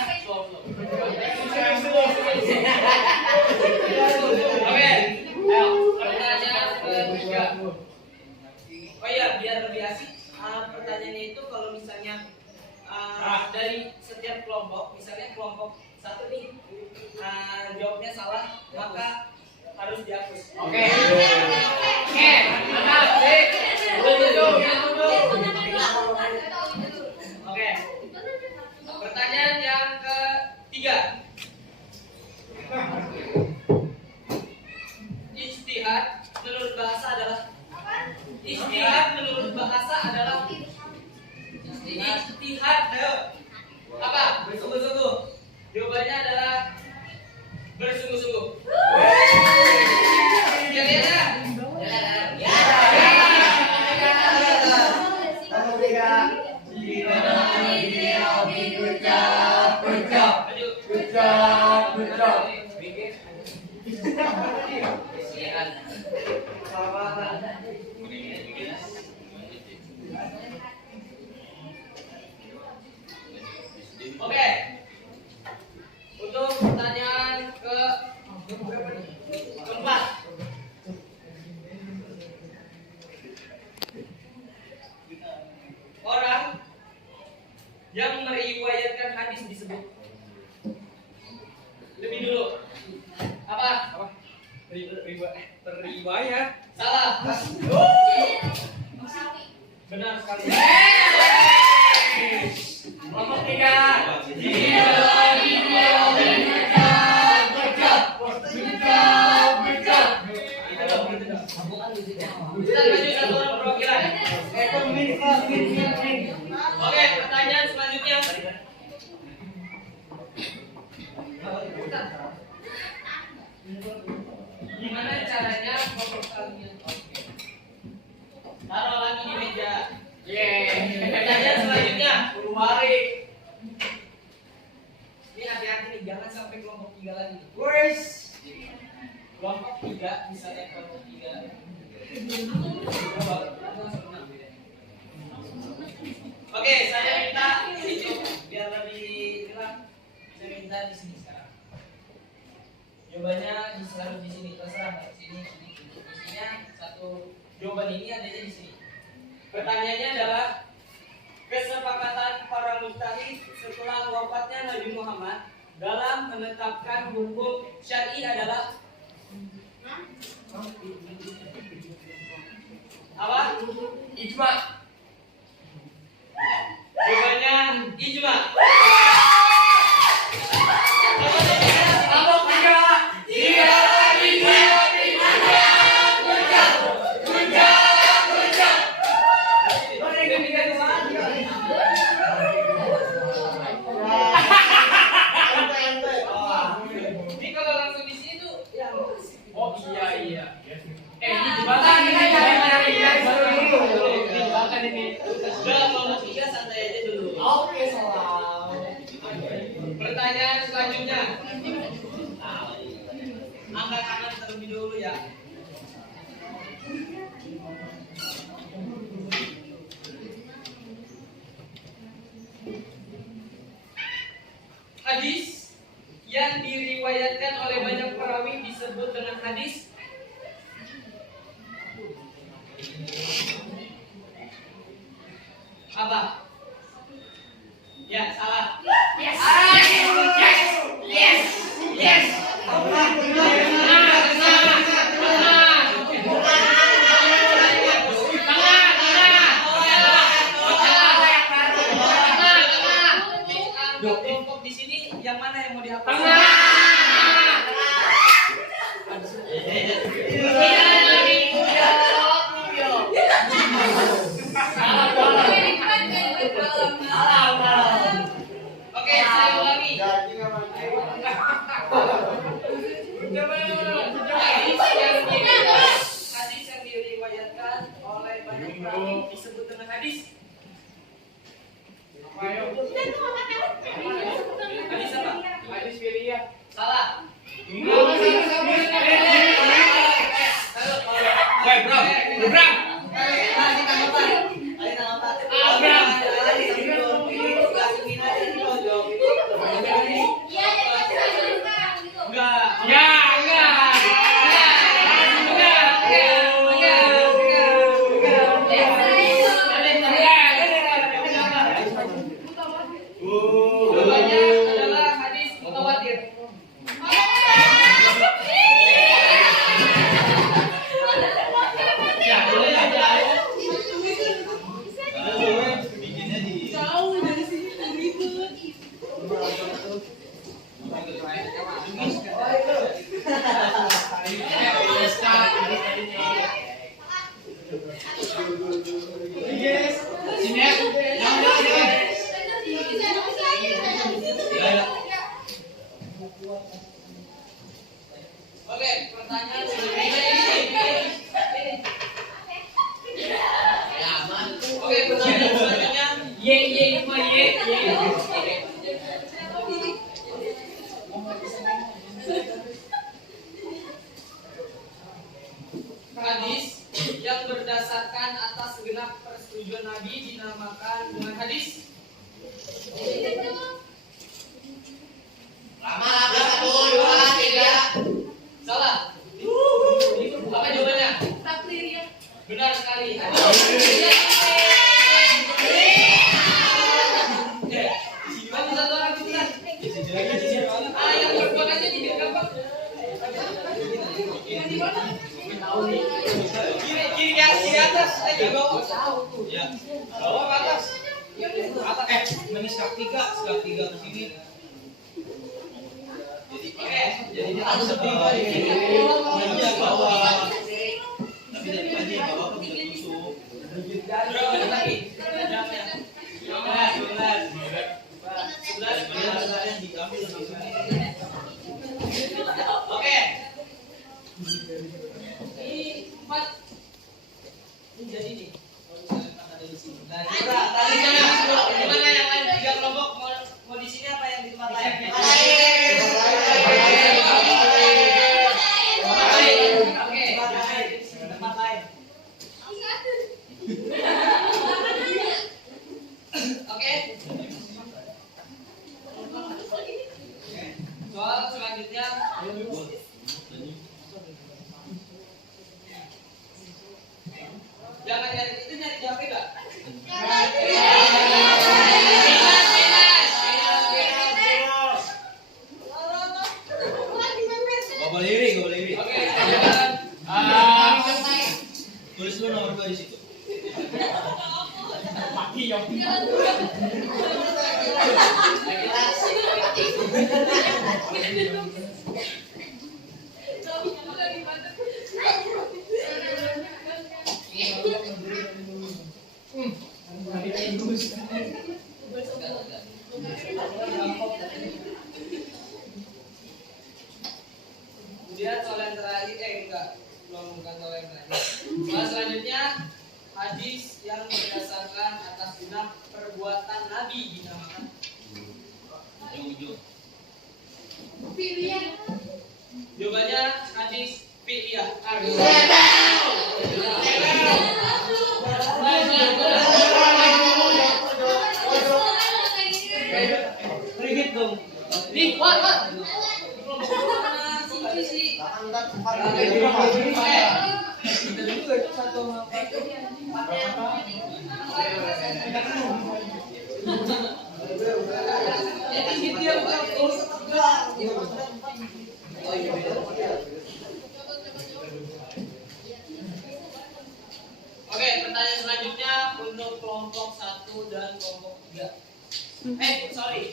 Oke. Ayo, pertanyaan ketiga. Oh iya, biar lebih asik, pertanyaannya itu kalau misalnya dari setiap kelompok, misalnya kelompok satu nih jawabnya salah, maka harus dihapus. Oke. Oke, mantap. Sip. Duduk. Oke. Pertanyaan yang ketiga. Ijtihad menurut bahasa adalah ijtihad. Ayo. Apa? Bersungguh-sungguh. Jawabannya adalah bersungguh-sungguh. Ya lihat. Oke. Untuk pertanyaan keempat. Orang yang meriwayatkan hadis disebut. Lebih dulu. Apa? Riwayat. Salah. Benar sekali. Kelompok 3. Kita maju satu orang perwakilan. Oke, pertanyaan selanjutnya. Gimana caranya kelompok kalian? Taruh lagi di meja. Pertanyaan selanjutnya. Keluari. Ini hati-hati nih, jangan sampai kelompok 3 lagi. Wes. Kelompok 3, misalnya kelompok 3. Oke, saya minta itu biar lebih jelas. Saya minta di sini sekarang. Jawabannya harus di sini, terserah di sini. Isinya satu jawaban ini adanya di sini. Pertanyaannya adalah kesepakatan para mujtahid setelah wafatnya Nabi Muhammad dalam menetapkan hukum syar'i adalah apa? Ijma. Jawabannya ijma. Ini kalau langsung di sini tuh ya. Oh iya. Ini jembatan ini baru dulu. Jembatan ini. Udah kelompok 3 santai aja dulu. Oke, salam. Pertanyaan selanjutnya. Angkat tangan terlebih dulu ya. Hadis yang diriwayatkan oleh banyak perawi disebut dengan hadis apa? Ya, salah. Yes. Kelompok di sini yang mana yang mau dihapus? Oke, saya ulangi. Hadis yang diriwayatkan oleh banyak perawi disebut dengan hadis. Hadis apa? Hadis fi'liyah. Salah. Woi, bro. Jawabannya adalah hadis mutawatir. Oke, pertanyaan Oke, pertanyaan selanjutnya. Hadis yang berdasarkan atas segenap persetujuan Nabi dinamakan dengan hadis. Salah. Apa jawabannya? Benar sekali. Kamu satu orang cepetan. Yang berbuat aja nih biar gampang. Kiri atas. Bawah. Bawah ke atas. Meniskat tiga ke sini. Oke. Jadinya harus tiga di bawah. Tapi dari aja bawah kan bisa tusuk. Berapa lagi? Yang diambil Oke. Ini 4. Ini jadi nih. Tadi sana. Gimana yang lain 3 kelompok mau di sini apa yang di tempat lain? Oke. Tempat lain. Oke. Soal selanjutnya. Jangan nyari itu, nyari jawab enggak? Gak boleh iri. Oke. Tulis dulu nomor 2 di situ. Kemudian soal yang terakhir, bukan soal yang terakhir. Soal selanjutnya, hadis yang berdasarkan atas genap perbuatan Nabi dinamakan. Jawabannya hadis fi'liyah. Rigid dong. Nih, Wan. Oke, pertanyaan selanjutnya untuk kelompok 1 dan kelompok 3.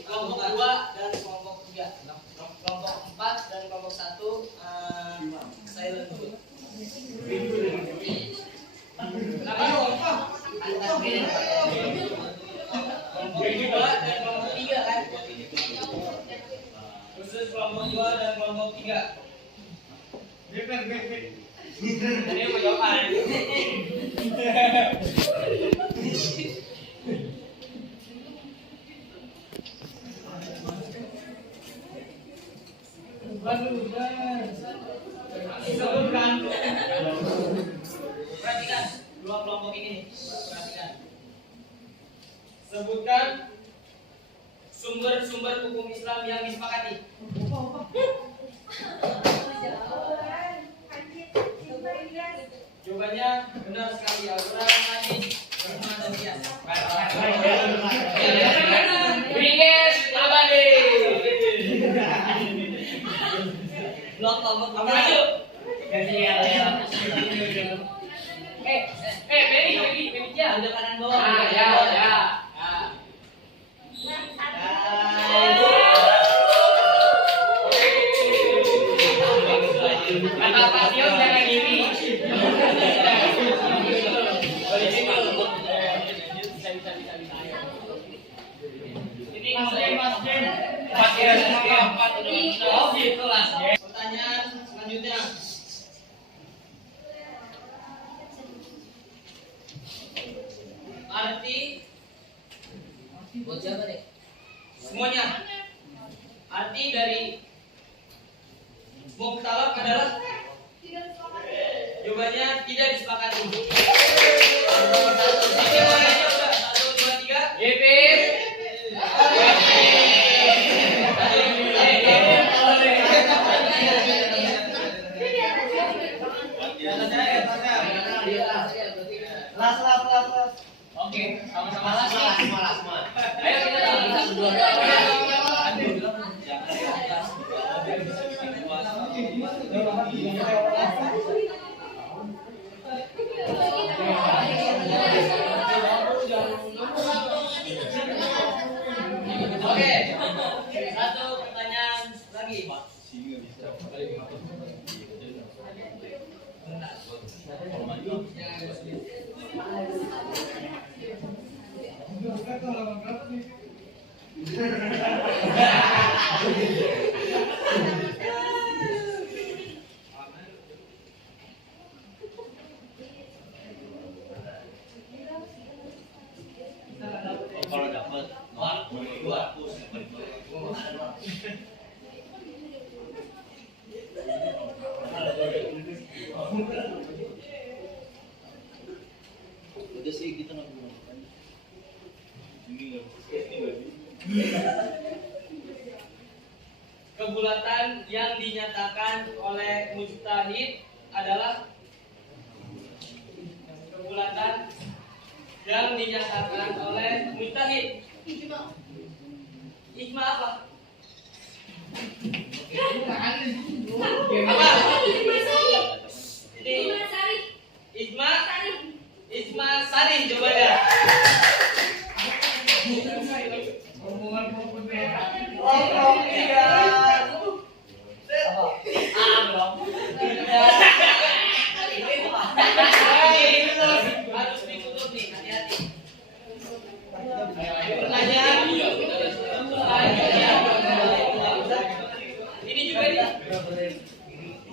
Kelompok 2 dan kelompok 3. Kelompok 4 dan kelompok 1 silent dulu. Kelompok 2 dan kelompok 3 kan? Khusus kelompok 2 dan kelompok 3. Ini mau jawaban. Perhatikan dua kelompok ini. Perhatikan. Sebutkan sumber-sumber hukum Islam yang disepakati. Jawabannya benar sekali. Al-Quran, hadis, Ijma dan qiyas. Bingis abadi. Blok kelompok Maju. Beri ya. udah kanan bawah. Ya. Kata Pak Tio jangan gini. Ini masjid. Oh gitu lah. Pertanyaan selanjutnya. Arti buat siapa deh? Semuanya. Arti dari mukhtalaf adalah jawabannya tidak disepakati. Nomor 1. Oke, warnanya udah 1, 2, 3. Yepit. Oke, sama-sama las nih. Ayo kita berdua. Oke. Satu pertanyaan lagi. Kalau dapat, dua. Udah sih kita nggak perlu makan. Kebulatan yang dinyatakan oleh mujtahid adalah kebulatan yang dinyatakan oleh mujtahid. Ijma apa? Apa? Ini ijma sari jawabannya. Kelompok 3. Harus ditutup nih, hati-hati. Pertanyaan ini juga nih. 2.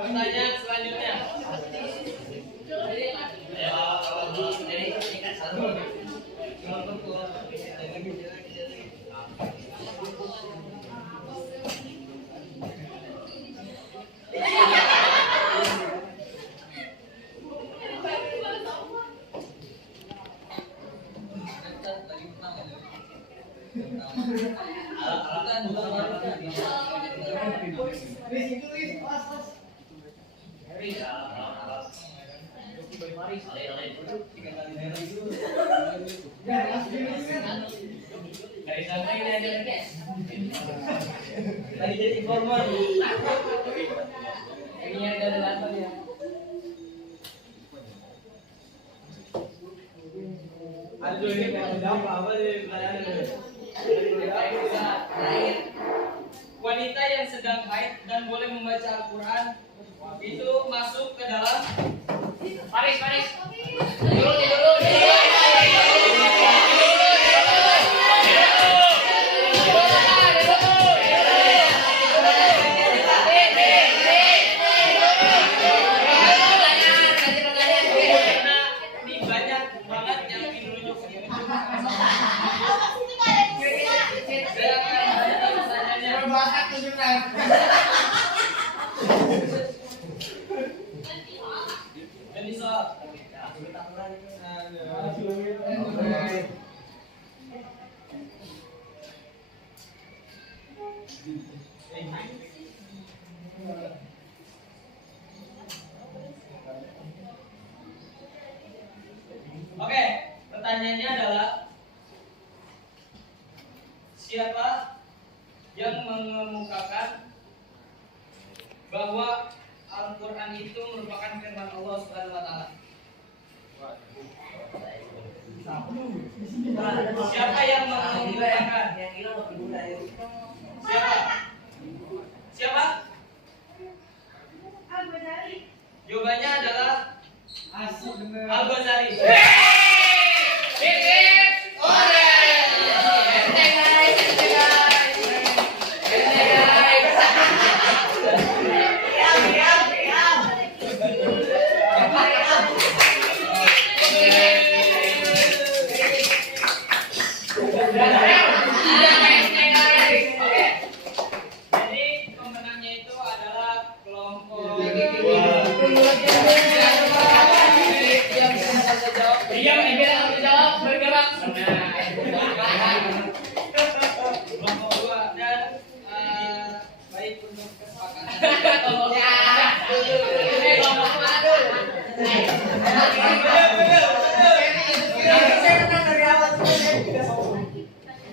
Pertanyaan selanjutnya. Jadi ini kan 1. Alat-alatan bukan alat-alatan. Tadi jadi informan. Ini ada delapan ya. Aduh, ini apa nih? Wanita yang sedang haid dan boleh membaca Al-Quran itu masuk ke dalam Paris. karena ini banyak banget yang menunjuk. Saya akan pertanyaannya. Jadi soal Oke, pertanyaannya adalah siapa yang mengemukakan bahwa Al-Quran itu merupakan firman Allah Subhanahu wa Ta'ala? Siapa yang mengemukakan? Siapa? Jawabannya adalah Al-Ghazali. Jadi pemenangnya itu adalah kelompok kelompok dua dan baik untuk kesepakatan.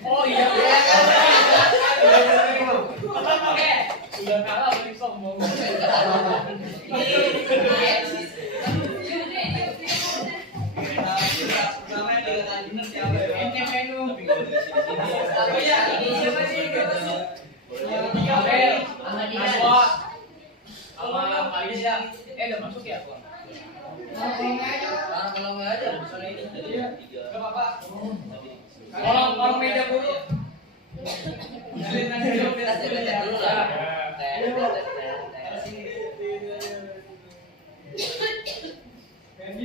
Oh iya. Oke. Sudah kalah beli sombong. Pertama yang dikatakan benar siapa ya? Ente menu. Oh iya, ini siapa sih? Naswa. Sama Malaysia. Udah masuk ya, Bang? Kalau nggak ada, misalnya ini jadi nggak apa-apa. Kalau meja dulu.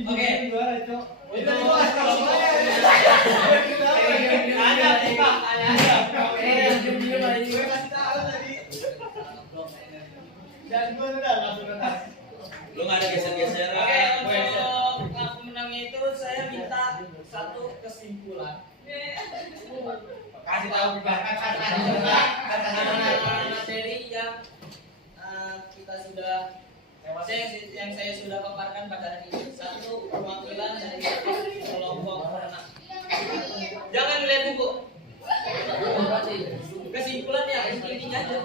Oke. Lu nggak ada geser-geseran. Oke, untuk pemenangnya itu saya minta satu kesimpulan. Kasih tahu Materi yang kita sudah yang saya sudah paparkan pada hari ini. Satu perwakilan dari kelompok pemenang. Jangan lihat buku. Kesimpulannya intinya aja.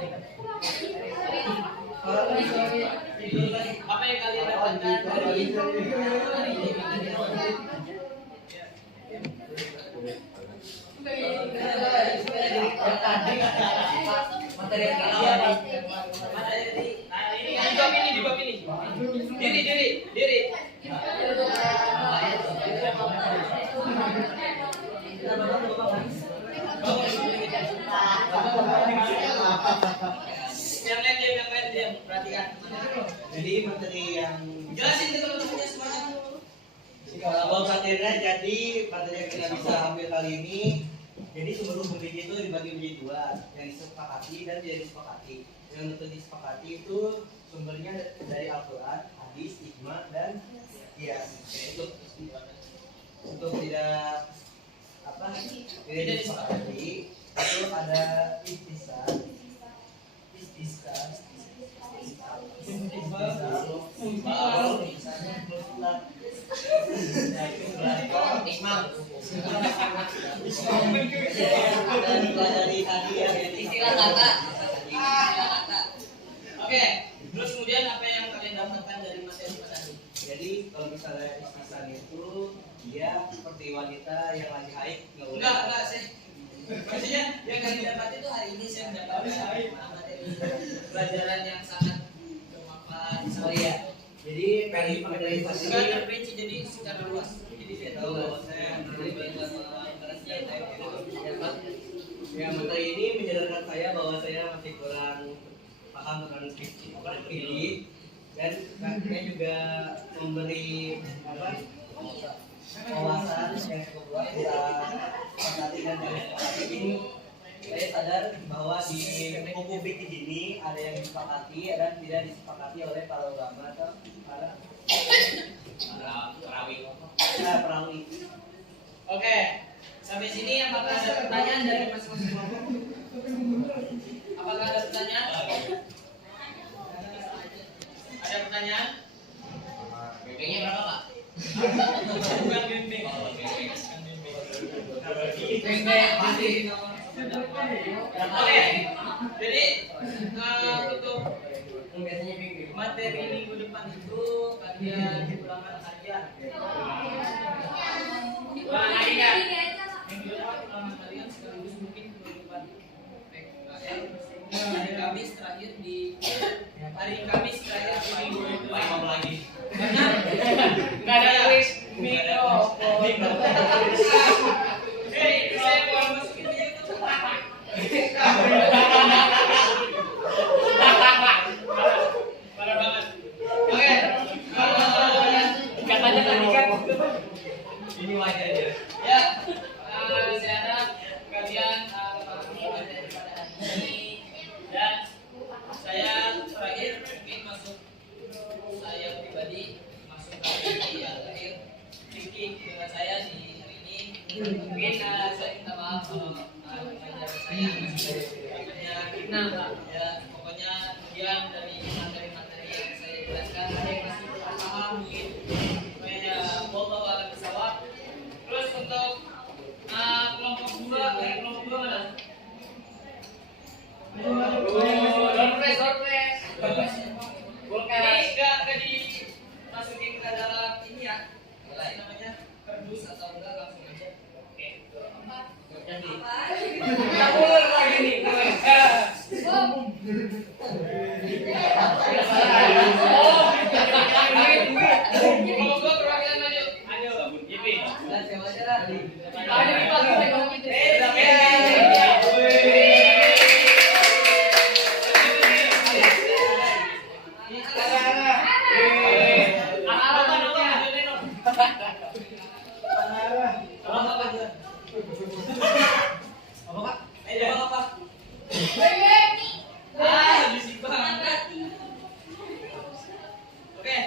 Apa yang kalian dapatkan dari ini? Materi di bab ini. Diri. Yang lain diam, perhatikan. Jadi materi yang Jelasin ke teman-temannya semuanya. kalau materinya, jadi materi yang kita bisa ambil kali ini, jadi sumber hukum itu dibagi menjadi dua, yang disepakati dan tidak disepakati. Yang untuk disepakati itu sumbernya dari Al-Quran, hadis, ijma, dan kias. Untuk tidak disepakati, itu ada istisqa, istilah kata. Oke, terus kemudian apa yang kalian dapatkan dari materi Mas Adi? Jadi kalau misalnya istisqa itu dia seperti wanita yang lagi haid Enggak sih. Maksudnya yang kalian dapat itu hari ini saya mendapatkan materi pelajaran yang sangat bermanfaat. Oh iya. Jadi dari materi Bukan ini terperinci, jadi secara luas. Jadi saya tahu bahwa saya ya materi ini menyadarkan saya bahwa saya masih kurang paham tentang fikih dan saya juga memberi wawasan yang cukup luas tentang sepakati dan tidak sepakati ini. Saya sadar bahwa di buku fikih ini ada yang disepakati dan tidak disepakati oleh para ulama atau para perawi. Oke, sampai sini apakah ada pertanyaan dari masing-masing kelompok? Apakah ada pertanyaan? Ada pertanyaan? BB-nya berapa, Pak? Bukan BB. Oke, jadi untuk materi minggu depan itu kalian ulangan harian. Ulangan harian. Minggu depan ulangan harian sekaligus mungkin minggu depan PKL. Hari Kamis terakhir di minggu itu. Lagi. Karena Nggak ada kuis mikrofon. Hei, saya mau masukin dia itu. Parah banget. Oke. Katanya tadi kan Ini wajahnya. Ya, saya harap kalian memahami materi pada hari ini dan saya terakhir mungkin masuk saya pribadi masuk di akhir fikih dengan saya di hari ini mungkin saya minta maaf kalau pengajar saya ya pokoknya kemudian dari materi-materi yang saya jelaskan ada yang masih kurang paham mungkin supaya wallahu a'lam bishawab. Terus untuk kelompok dua mana? Ini nggak dimasukin ke dalam ini ya, apa namanya kardus atau enggak langsung aja. Oke. Jadi. lagi nih. Kalau gua perwakilan maju. Ayo, Yipi. Dan siapa aja lah. Ayo Bisik banget. Oke.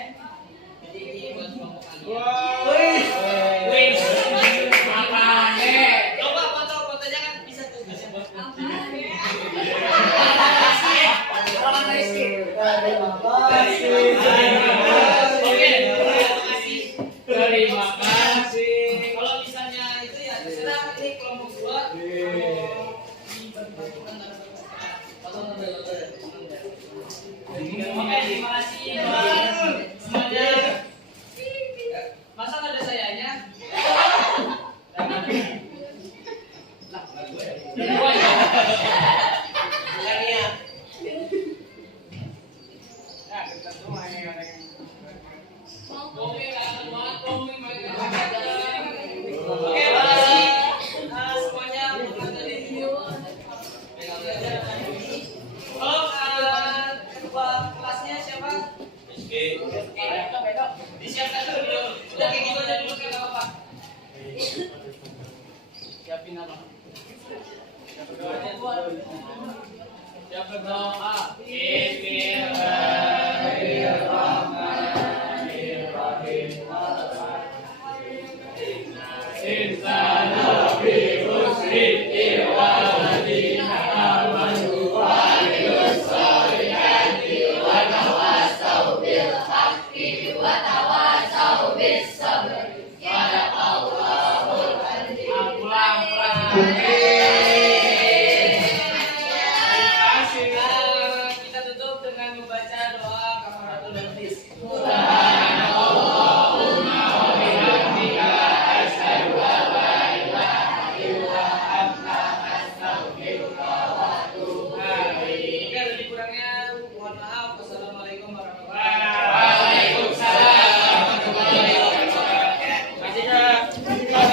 Jadi ini buat kelompok kalian. Coba foto-fotonya kan bisa tuh. Oke, terima kasih. Kalau misalnya itu ya terserah ini kelompok dua. Oke, terima kasih semuanya. Masa nggak ada sayanya? Oke, kangen banget Tommy, Oke, makasih semuanya untuk materi ini. Oh, ketua kelasnya siapa? Disiapkan dulu. Udah kayak gitu aja dulu, nggak apa-apa. Siapin apa? Siap berdoa. Insana fi husni Oke.